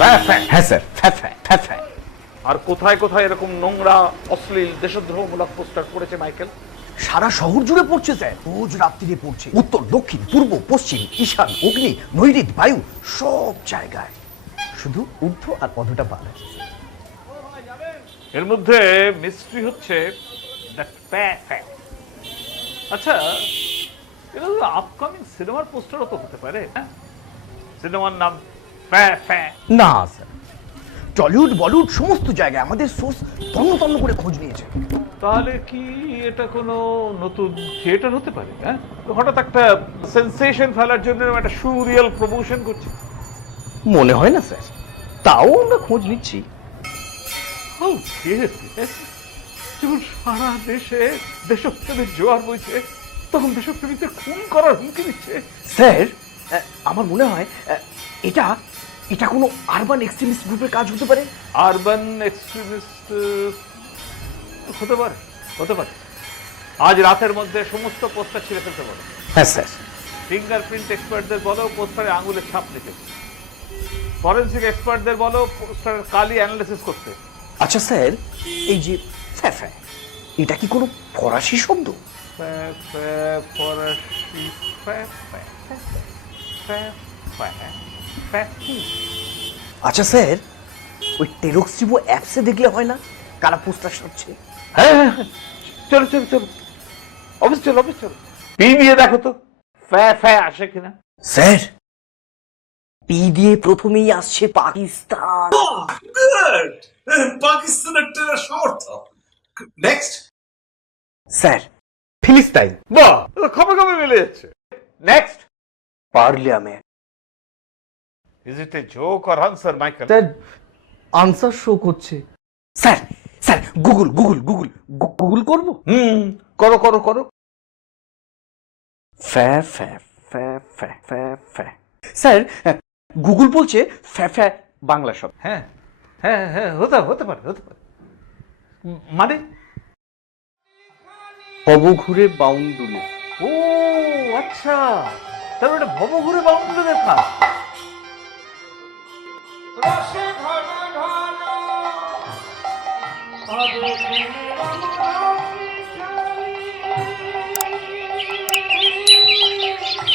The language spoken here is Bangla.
হ্যাঁ স্যার। আর কোথায় কোথায় এরকম নোংরা অশ্লীল দেশদ্রোহমূলক পোস্টার পড়েছে মাইকেল? সারা শহর জুড়ে পড়ছে স্যার, রোজ রাত্রিরে পড়ছে, উত্তর দক্ষিণ পূর্ব পশ্চিম ঈশান অগ্নি নৈঋত বায়ু সব জায়গায়, শুধু ঊর্ধ্ব আর অধটা বাদ আছে। এর মধ্যে মিস্ট্রি হচ্ছে আচ্ছা, এটা তো আপকামিং সিনেমার পোস্টারও তো হতে পারে। সিনেমার নাম না স্যার, টলিউড বলিউড সমস্ত জায়গায় আমাদের সোর্স তন্ন তন্ন করে খোঁজ নিয়েছে। তাহলে কি এটা কোনো নতুন থিয়েটার হতে পারে? হঠাৎ একটা সেন্সেশন ফেলার জন্য একটা সুরিয়াল প্রমোশন করছে? মনে হয় না স্যার, তাও আমরা খোঁজ নিচ্ছি। যখন সারা দেশে দেশপ্রেমের জোয়ার বইছে, তখন দেশপ্রেমীদের খুন করার হুমকি দিচ্ছে। স্যার আমার মনে হয় এটা এটা কোনো আরবান এক্সট্রিমিস্ট গ্রুপের কাজ হতে পারে। আরবান এক্সট্রিমিস্ট হতে পারে, হতে পারে। আজ রাতের মধ্যে সমস্ত পোস্টার ছিঁড়ে ফেলতে বলো। হ্যাঁ স্যার। ফিঙ্গারপ্রিন্ট এক্সপার্টদের বলো পোস্টারে আঙুলের ছাপ লিখেছে। ফরেন্সিক এক্সপার্টদের বলো পোস্টারের কালি অ্যানালিসিস করতে। আচ্ছা স্যার, এই যে ফ্যা এটা কি কোনো ফরাসি শব্দ? আচ্ছা স্যার, ওই টেরোক্সিবো অ্যাপসে দেখলে হয় না কারা পোস্টার সারছে? হ্যাঁ, চলো চলো চলো, অফিস চলো, অফিস চলো, পি দিয়ে দেখো তো আসে কিনা। স্যার, পি দিয়ে প্রথমেই আসছে পাকিস্তান। গুড, পাকিস্তানের টেরার সমর্থক। নেক্সট স্যার, ফিলিস্তাইন। বাহ, খবর খবর মিলে যাচ্ছে। Next parliament. Is it a joke or answer Michael? Sir, answer show করছে। Sir sir, Google Google Google Google করব? করো করো করো। ফ্যা ফ্যা ফ্যা ফ্যা ফ্যা ফ্যা। স্যার, গুগল বলছে ফ্যা ফ্যা বাংলা শব্দ। হ্যাঁ হ্যাঁ হ্যাঁ, হতে পারে, হতে পারে। মানে ভবঘুরে বাউন্ডুলে। ও আচ্ছা, তার মানে ভবঘুরে বাউন্ডুলের কাজ। রসে ঘন ঘন হবে